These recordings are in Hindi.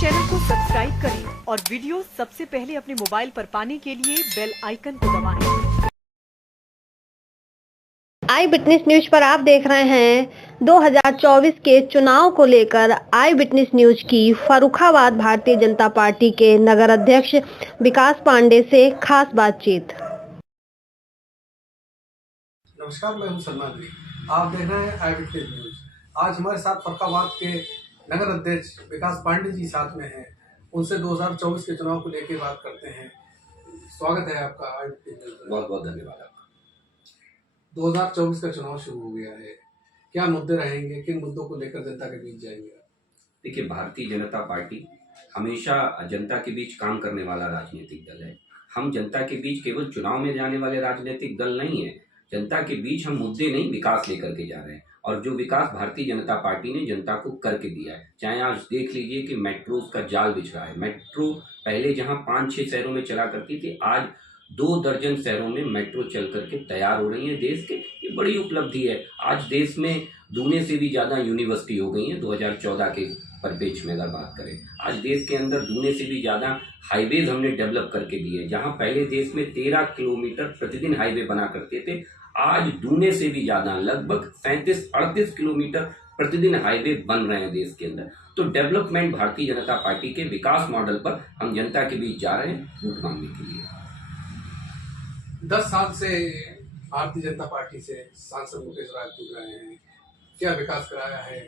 चैनल को सब्सक्राइब करें और वीडियो सबसे पहले अपने मोबाइल पर पाने के लिए बेल आइकन को दबाएं। आई विटनेस न्यूज पर आप देख रहे हैं 2024 के चुनाव को लेकर आई विटनेस न्यूज की फर्रुखाबाद भारतीय जनता पार्टी के नगर अध्यक्ष विकास पांडे से खास बातचीत। नमस्कार, मैं हूं सलमान जी। आप देख रहे हैं आई विटनेस न्यूज। आज हमारे साथ फर्रुखाबाद के नगर अध्यक्ष विकास पांडे जी साथ में हैं। उनसे 2024 के चुनाव को लेकर बात करते हैं। स्वागत है आपका आई विटनेस न्यूज। बहुत बहुत धन्यवाद आपका। 2024 का चुनाव शुरू हो गया है, क्या मुद्दे रहेंगे, किन मुद्दों को लेकर जनता के बीच जाएंगे? देखिए, भारतीय जनता पार्टी हमेशा जनता के बीच काम करने वाला राजनीतिक दल है। हम जनता के बीच केवल चुनाव में जाने वाले राजनीतिक दल नहीं है। जनता के बीच हम मुद्दे नहीं, विकास लेकर के जा रहे हैं। और जो विकास भारतीय जनता पार्टी ने जनता को करके दिया है, चाहे आज देख लीजिए कि मेट्रो का जाल बिछ रहा है। मेट्रो पहले जहां 5-6 शहरों में चला करती थी, आज 2 दर्जन शहरों में मेट्रो चल करके तैयार हो रही है। देश के ये बड़ी उपलब्धि है। आज देश में दुनिया से भी ज़्यादा यूनिवर्सिटी हो गई हैं। 2014 के परिप्रेक्ष्य में अगर बात करें, आज देश के अंदर दुनिया से भी ज़्यादा हाईवेज हमने डेवलप करके दिए। जहां पहले देश में 13 किलोमीटर प्रतिदिन हाईवे बना करते थे, आज दुनिया से भी ज़्यादा लगभग 37-38 किलोमीटर प्रतिदिन हाईवे बन रहे हैं देश के अंदर। तो डेवलपमेंट भारतीय जनता पार्टी के विकास मॉडल पर हम जनता के बीच जा रहे हैं वोट मांगने के लिए। 10 साल से भारतीय जनता पार्टी से सांसद मुकेश राजपूत रहे हैं, क्या विकास कराया है?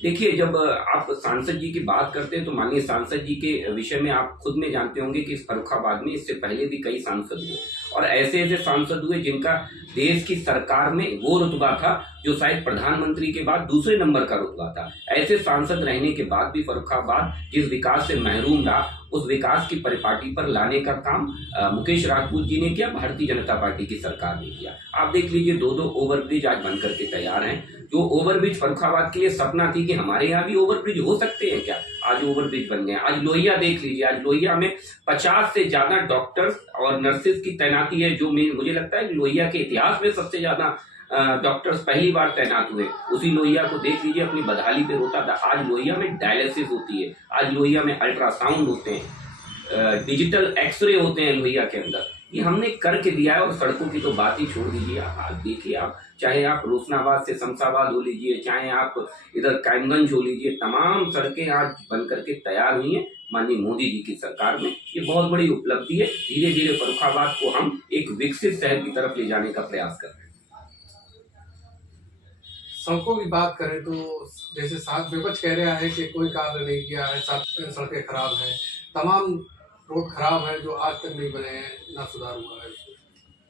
देखिए, जब आप सांसद जी की बात करते हैं तो माननीय सांसद जी के विषय में आप खुद में जानते होंगे कि इस फर्रुखाबाद में इससे पहले भी कई सांसद हुए और ऐसे ऐसे सांसद हुए जिनका देश की सरकार में वो रुतबा था जो शायद प्रधानमंत्री के बाद दूसरे नंबर का रुतबा था। ऐसे सांसद रहने के बाद भी फर्रुखाबाद जिस विकास से महरूम रहा, उस विकास की परिपाटी पर लाने का काम मुकेश राजपूत जी ने किया, भारतीय जनता पार्टी की सरकार ने किया। आप देख लीजिए, 2-2 ओवरब्रिज आज बन करके तैयार हैं। जो ओवरब्रिज फर्रुखाबाद के लिए सपना थी कि हमारे यहाँ भी ओवरब्रिज हो सकते हैं क्या, आज ओवरब्रिज बन गए। आज लोहिया देख लीजिए, आज लोहिया में 50 से ज्यादा डॉक्टर्स और नर्सेज की तैनाती है। जो मुझे लगता है कि लोहिया के इतिहास में सबसे ज्यादा डॉक्टर्स पहली बार तैनात हुए। उसी लोहिया को देख लीजिए, अपनी बदहाली पे रोता था। आज लोहिया में डायलिसिस होती है, आज लोहिया में अल्ट्रासाउंड होते हैं, डिजिटल एक्सरे होते हैं लोहिया के अंदर। ये हमने करके दिया है। और सड़कों की तो बात ही छोड़ दीजिए। आज देखिए, आप चाहे आप रोशनाबाद से शमशाबाद हो लीजिए, चाहे आप इधर कायमगंज हो लीजिए, तमाम सड़कें आज बन करके तैयार हुई हैं माननीय मोदी जी की सरकार में। ये बहुत बड़ी उपलब्धि है। धीरे धीरे फर्रुखाबाद को हम एक विकसित शहर की तरफ ले जाने का प्रयास कर रहे हैं। सड़कों की बात करें तो जैसे साथ विपक्ष कह रहा है कि कोई कार्य नहीं किया है, सड़कें खराब हैं, तमाम रोड खराब है जो आज तक नहीं बने हैं, ना सुधार हुआ है।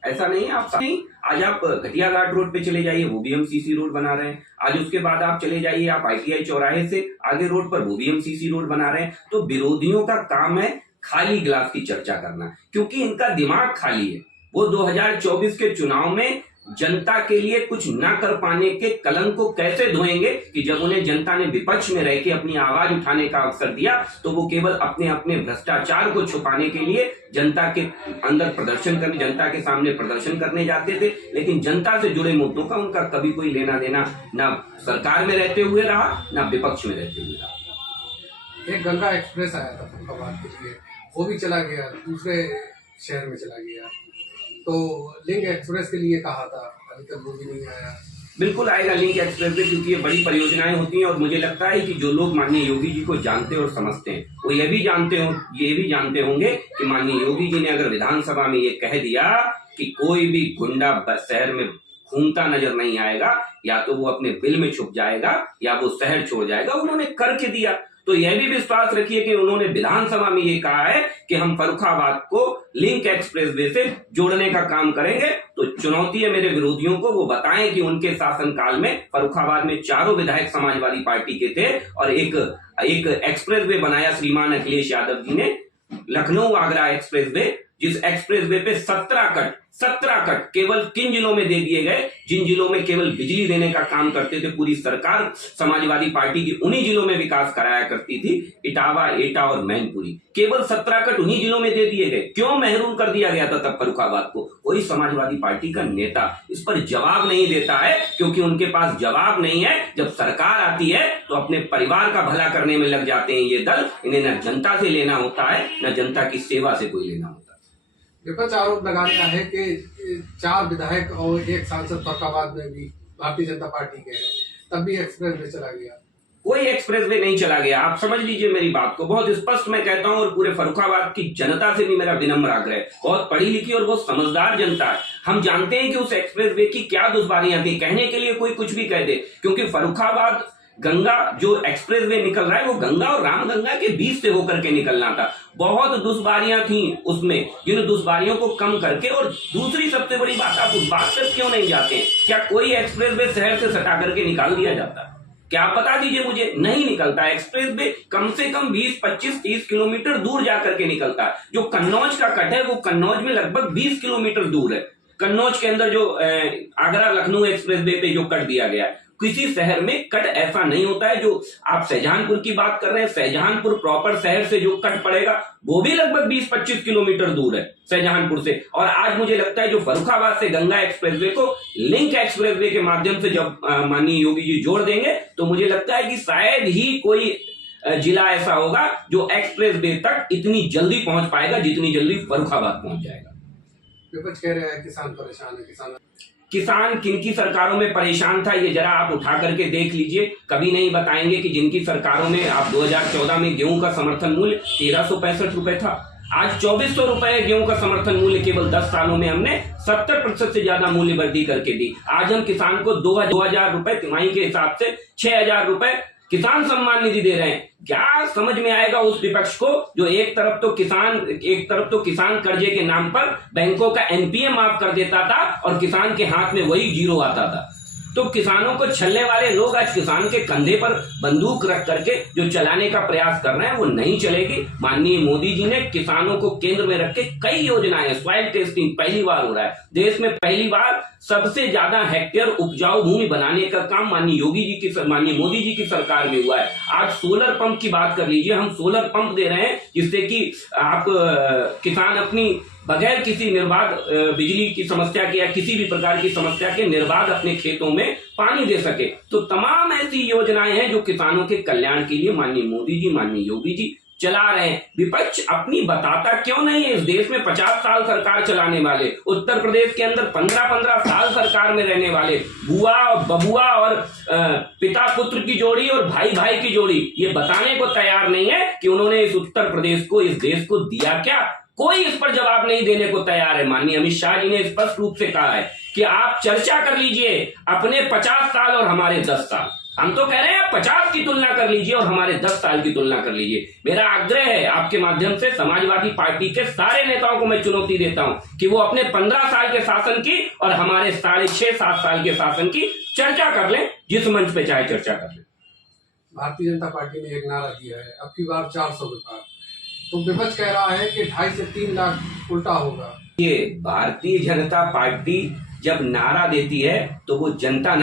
ऐसा नहीं है। आप नहीं, आज आप घटिया घाट रोड पे चले जाइए, वो भी हम सीसी रोड बना रहे हैं। आज उसके बाद आप चले जाइए, आप ITI चौराहे से आगे रोड पर, वो भी हम सीसी रोड बना रहे हैं। तो विरोधियों का काम है खाली गिलास की चर्चा करना, क्योंकि इनका दिमाग खाली है। वो 2024 के चुनाव में जनता के लिए कुछ न कर पाने के कलंक को कैसे धोएंगे कि जब उन्हें जनता ने विपक्ष में रह के अपनी आवाज उठाने का अवसर दिया तो वो केवल अपने अपने भ्रष्टाचार को छुपाने के लिए जनता के अंदर प्रदर्शन करने, जनता के सामने प्रदर्शन करने जाते थे। लेकिन जनता से जुड़े मुद्दों का उनका कभी कोई लेना देना ना सरकार में रहते हुए रहा, ना विपक्ष में रहते हुए रहा। एक गंगा एक्सप्रेस आया था फर्रुखाबाद के लिए, वो भी चला गया, दूसरे शहर में चला गया। तो लिंक एक्सप्रेस के लिए कहा था, अभी तक वो भी नहीं आया। बिल्कुल आएगा लिंक एक्सप्रेस वे, क्योंकि ये बड़ी परियोजनाएं होती हैं। और मुझे लगता है कि जो लोग माननीय योगी जी को जानते और समझते हैं, वो ये भी जानते होंगे कि माननीय योगी जी ने अगर विधानसभा में ये कह दिया कि कोई भी गुंडा शहर में घूमता नजर नहीं आएगा, या तो वो अपने बिल में छुप जाएगा या वो शहर छोड़ जाएगा। उन्होंने करके दिया। तो यह भी विश्वास रखिए कि उन्होंने विधानसभा में ये कहा है कि हम फर्रुखाबाद को लिंक एक्सप्रेसवे से जोड़ने का काम करेंगे। तो चुनौती है मेरे विरोधियों को, वो बताएं कि उनके शासनकाल में फर्रुखाबाद में 4 विधायक समाजवादी पार्टी के थे और एक एक्सप्रेसवे बनाया श्रीमान अखिलेश यादव जी ने, लखनऊ आगरा एक्सप्रेसवे, जिस एक्सप्रेसवे पे 17 कट 17 कट केवल किन जिलों में दे दिए गए, जिन जिलों में केवल बिजली देने का काम करते थे पूरी सरकार समाजवादी पार्टी की, उन्हीं जिलों में विकास कराया करती थी, इटावा, एटा और मैनपुरी। केवल 17 कट उन्हीं जिलों में दे दिए गए। क्यों महरूम कर दिया गया था तब फर्रुखाबाद को? कोई समाजवादी पार्टी का नेता इस पर जवाब नहीं देता है, क्योंकि उनके पास जवाब नहीं है। जब सरकार आती है तो अपने परिवार का भला करने में लग जाते हैं ये दल। इन्हें न जनता से लेना होता है, न जनता की सेवा से कोई लेना होता है। विपक्ष आरोप लगा रहा है कि 4 विधायक और 1 सांसद फर्रुखाबाद में भी भारतीय जनता पार्टी के हैं, तब भी एक्सप्रेस वे चला गया। कोई एक्सप्रेस वे नहीं चला गया। आप समझ लीजिए मेरी बात को, बहुत स्पष्ट मैं कहता हूं, और पूरे फर्रुखाबाद की जनता से भी मेरा विनम्र आग्रह है। बहुत पढ़ी लिखी और बहुत समझदार जनता है। हम जानते हैं कि उस एक्सप्रेस वे की क्या दुश्वारियां थी। कहने के लिए कोई कुछ भी कह दे, क्योंकि फर्रुखाबाद गंगा जो एक्सप्रेस वे निकल रहा है वो गंगा और रामगंगा के बीच से होकर के निकलना था। बहुत दुश्वारियां थी उसमें, जिन दुश्वारियों को कम करके, और दूसरी सबसे बड़ी बात, आप उस बात पर क्यों नहीं जाते हैं? क्या कोई एक्सप्रेस वे शहर से सटा करके निकाल दिया जाता है? क्या आप बता दीजिए मुझे। नहीं निकलता। एक्सप्रेस वे कम से कम 20, 25, 30 किलोमीटर दूर जाकर के निकलता है। जो कन्नौज का कट है वो कन्नौज में लगभग 20 किलोमीटर दूर है। कन्नौज के अंदर जो आगरा लखनऊ एक्सप्रेस वे पे जो कट दिया गया है, किसी शहर में कट ऐसा नहीं होता है। जो आप शाहजहांपुर की बात कर रहे हैं, शाहजहांपुर प्रॉपर शहर से जो कट पड़ेगा वो भी लगभग 20-25 किलोमीटर दूर है शाहजहांपुर से। और आज मुझे लगता है जो फर्रुखाबाद से गंगा एक्सप्रेसवे को लिंक एक्सप्रेसवे के माध्यम से जब माननीय योगी जी जोड़ देंगे, तो मुझे लगता है कि शायद ही कोई जिला ऐसा होगा जो एक्सप्रेसवे तक इतनी जल्दी पहुंच पाएगा जितनी जल्दी फर्रुखाबाद पहुंच जाएगा। विपक्ष कह रहे हैं किसान परेशान है। किसान किनकी सरकारों में परेशान था ये जरा आप उठा करके देख लीजिए। कभी नहीं बताएंगे कि जिनकी सरकारों में आप 2014 में गेहूं का समर्थन मूल्य 1365 रुपए था, आज 2400 रुपए गेहूं का समर्थन मूल्य। केवल 10 सालों में हमने 70% से ज्यादा मूल्य वृद्धि करके दी। आज हम किसान को 2000 रुपए तिमाही के हिसाब से 6000 रुपए किसान सम्मान निधि दे रहे हैं। क्या समझ में आएगा उस विपक्ष को जो एक तरफ तो किसान कर्जे के नाम पर बैंकों का एनपीए माफ कर देता था और किसान के हाथ में वही जीरो आता था। तो किसानों को छलने वाले लोग आज किसान के कंधे पर बंदूक रख करके जो चलाने का प्रयास कर रहे हैं वो नहीं चलेगी। माननीय मोदी जी ने किसानों को केंद्र में रख के कई योजनाएं, सॉइल टेस्टिंग पहली बार हो रहा है देश में, पहली बार सबसे ज्यादा हेक्टेयर उपजाऊ भूमि बनाने का काम माननीय मोदी जी की सरकार में हुआ है। आज सोलर पंप की बात कर लीजिए, हम सोलर पंप दे रहे हैं जिससे कि आप किसान अपनी बगैर किसी निर्बाध बिजली की समस्या के या किसी भी प्रकार की समस्या के निर्बाध अपने खेतों में पानी दे सके। तो तमाम ऐसी योजनाएं हैं जो किसानों के कल्याण के लिए माननीय मोदी जी, माननीय योगी जी चला रहे हैं। विपक्ष अपनी बताता क्यों नहीं है? इस देश में 50 साल सरकार चलाने वाले, उत्तर प्रदेश के अंदर 15-15 साल सरकार में रहने वाले, बुआ और बबुआ और पिता पुत्र की जोड़ी और भाई भाई की जोड़ी, ये बताने को तैयार नहीं है कि उन्होंने इस उत्तर प्रदेश को, इस देश को दिया क्या। कोई इस पर जवाब नहीं देने को तैयार है। माननीय अमित शाह जी ने स्पष्ट रूप से कहा है कि आप चर्चा कर लीजिए अपने 50 साल और हमारे 10 साल। हम तो कह रहे हैं आप 50 की तुलना कर लीजिए और हमारे 10 साल की तुलना कर लीजिए। मेरा आग्रह है आपके माध्यम से समाजवादी पार्टी के सारे नेताओं को मैं चुनौती देता हूं कि वो अपने 15 साल के शासन की और हमारे 6.5-7 साल के शासन की चर्चा कर लें, जिस मंच पे चाहे चर्चा कर लें। भारतीय जनता पार्टी ने एक नारा दिया है, अब की बार 400 विभाग, तो विपक्ष कह रहा है कि 2.5 से 3 लाख उल्टा होगा। ये भारतीय जनता पार्टी जब नारा देती है तो वो जनता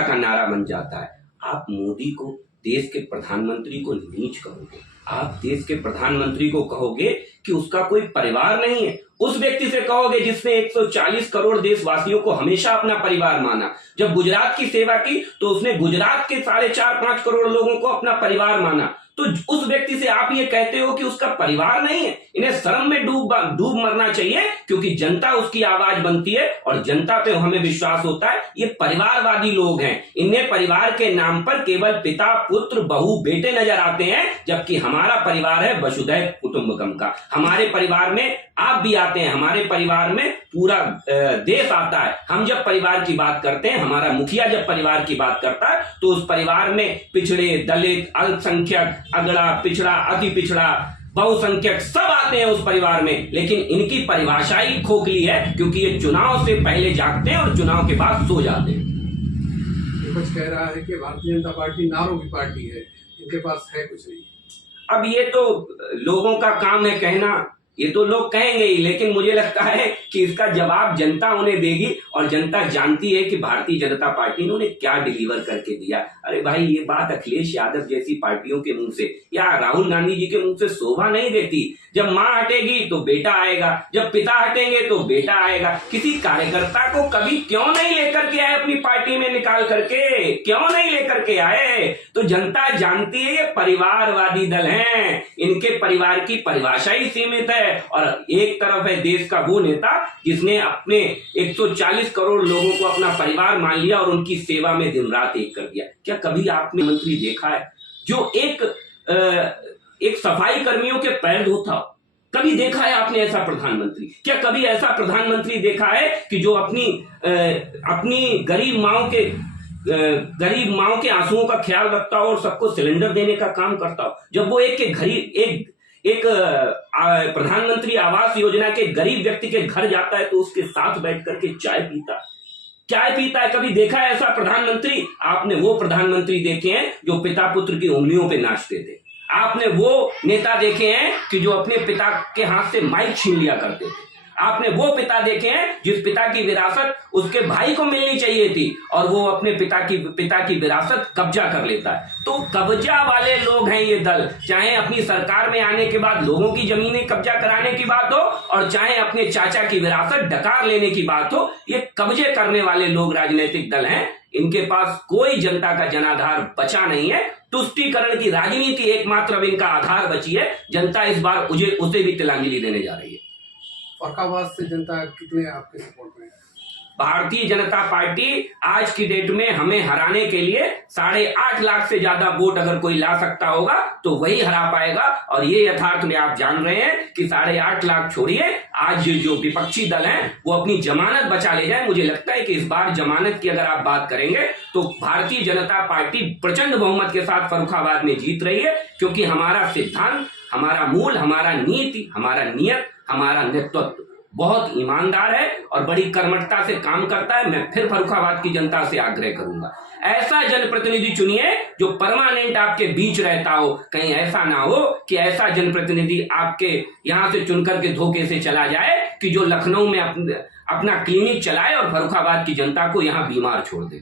का नारा बन जाता है। आप मोदी को, देश के प्रधानमंत्री को नीच कहोगे, आप देश के प्रधानमंत्री को कहोगे कि उसका कोई परिवार नहीं है, उस व्यक्ति से कहोगे जिसने 140 करोड़ देशवासियों को हमेशा अपना परिवार माना। जब गुजरात की सेवा की तो उसने गुजरात के 4.5-5 करोड़ लोगों को अपना परिवार माना। तो उस व्यक्ति से आप ये कहते हो कि उसका परिवार नहीं है। इन्हें शर्म में डूब मरना चाहिए, क्योंकि जनता उसकी आवाज बनती है और जनता पे हमें विश्वास होता है। ये परिवारवादी लोग हैं, इन्हें परिवार के नाम पर केवल पिता, पुत्र, बहू, बेटे नजर आते हैं, जबकि हमारा परिवार है वसुधैव कुटुंबकम का। हमारे परिवार में आप भी आते हैं, हमारे परिवार में पूरा देश आता है। हम जब परिवार की बात करते हैं, हमारा मुखिया जब परिवार की बात करता है, तो उस परिवार में पिछड़े, दलित, अल्पसंख्यक, अगड़ा, पिछड़ा, अति पिछड़ा, बहुसंख्यक सब आते हैं उस परिवार में। लेकिन इनकी परिभाषा ही खोखली है, क्योंकि ये चुनाव से पहले जागते हैं और चुनाव के बाद सो जाते हैं। विपक्ष कह रहा है कि भारतीय जनता पार्टी नारों की पार्टी है, इनके पास है कुछ नहीं। अब ये तो लोगों का काम है कहना, ये तो लोग कहेंगे ही, लेकिन मुझे लगता है कि इसका जवाब जनता उन्हें देगी और जनता जानती है कि भारतीय जनता पार्टी ने उन्हें क्या डिलीवर करके दिया। अरे भाई, ये बात अखिलेश यादव जैसी पार्टियों के मुंह से या राहुल गांधी जी के मुंह से शोभा नहीं देती। जब माँ हटेगी तो बेटा आएगा, जब पिता हटेंगे तो बेटा आएगा। किसी कार्यकर्ता को कभी क्यों नहीं लेकर के आए अपनी पार्टी में निकाल करके, क्यों नहीं लेकर के आए? तो जनता जानती है ये परिवारवादी दल हैं, इनके परिवार की परिभाषा ही सीमित है। और एक तरफ है देश का वो नेता जिसने अपने 140 करोड़ लोगों को अपना परिवार मान लिया और उनकी सेवा में दिन रात एक कर दिया। क्या कभी आपने मंत्री देखा है जो एक सफाई कर्मियों के पैर धोता हो? कभी देखा है आपने ऐसा प्रधानमंत्री? क्या कभी ऐसा प्रधानमंत्री देखा है कि जो अपनी गरीब माओं के आंसुओं का ख्याल रखता हो और सबको सिलेंडर देने का काम करता हो? जब वो एक प्रधानमंत्री आवास योजना के गरीब व्यक्ति के घर जाता है तो उसके साथ बैठ करके चाय पीता है। कभी देखा है ऐसा प्रधानमंत्री? आपने वो प्रधानमंत्री देखे हैं जो पिता पुत्र की उंगलियों पे नाचते थे। आपने वो नेता देखे हैं कि जो अपने पिता के हाथ से माइक छीन लिया करते थे। आपने वो पिता देखे हैं जिस पिता की विरासत उसके भाई को मिलनी चाहिए थी और वो अपने पिता की विरासत कब्जा कर लेता है। तो कब्जा वाले लोग हैं ये दल, चाहे अपनी सरकार में आने के बाद लोगों की जमीनें कब्जा कराने की बात हो और चाहे अपने चाचा की विरासत डकार लेने की बात हो, ये कब्जे करने वाले लोग राजनीतिक दल हैं। इनके पास कोई जनता का जनाधार बचा नहीं है। तुष्टीकरण की राजनीति एकमात्र अब इनका आधार बची है। जनता इस बार उसे भी तिलांजलि देने जा रही है। फर्रुखाबाद से जनता कितने आपके सपोर्ट में है? भारतीय जनता पार्टी आज की डेट में हमें हराने के लिए 8.5 लाख से ज्यादा वोट अगर कोई ला सकता होगा तो वही हरा पाएगा। और ये यथार्थ में आप जान रहे हैं कि 8.5 लाख छोड़िए, आज जो विपक्षी दल हैं वो अपनी जमानत बचा ले जाए। मुझे लगता है कि इस बार जमानत की अगर आप बात करेंगे तो भारतीय जनता पार्टी प्रचंड बहुमत के साथ फर्रुखाबाद में जीत रही है, क्योंकि हमारा सिद्धांत, हमारा मूल, हमारा नीति, हमारा नियत, हमारा नेतृत्व बहुत ईमानदार है और बड़ी कर्मठता से काम करता है। मैं फिर फर्रुखाबाद की जनता से आग्रह करूंगा, ऐसा जनप्रतिनिधि चुनिए जो परमानेंट आपके बीच रहता हो। कहीं ऐसा ना हो कि ऐसा जनप्रतिनिधि आपके यहां से चुनकर के धोखे से चला जाए कि जो लखनऊ में अपना क्लिनिक चलाए और फर्रुखाबाद की जनता को यहां बीमार छोड़ दे।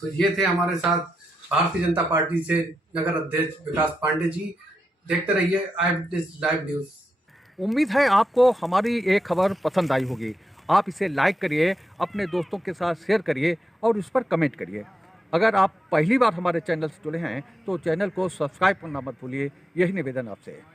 तो ये थे हमारे साथ भारतीय जनता पार्टी से नगर अध्यक्ष विकास पांडे जी। देखते रहिए आई विटनेस लाइव न्यूज। उम्मीद है आपको हमारी ये खबर पसंद आई होगी। आप इसे लाइक करिए, अपने दोस्तों के साथ शेयर करिए और उस पर कमेंट करिए। अगर आप पहली बार हमारे चैनल से जुड़े हैं तो चैनल को सब्सक्राइब करना मत भूलिए। यही निवेदन आपसे है।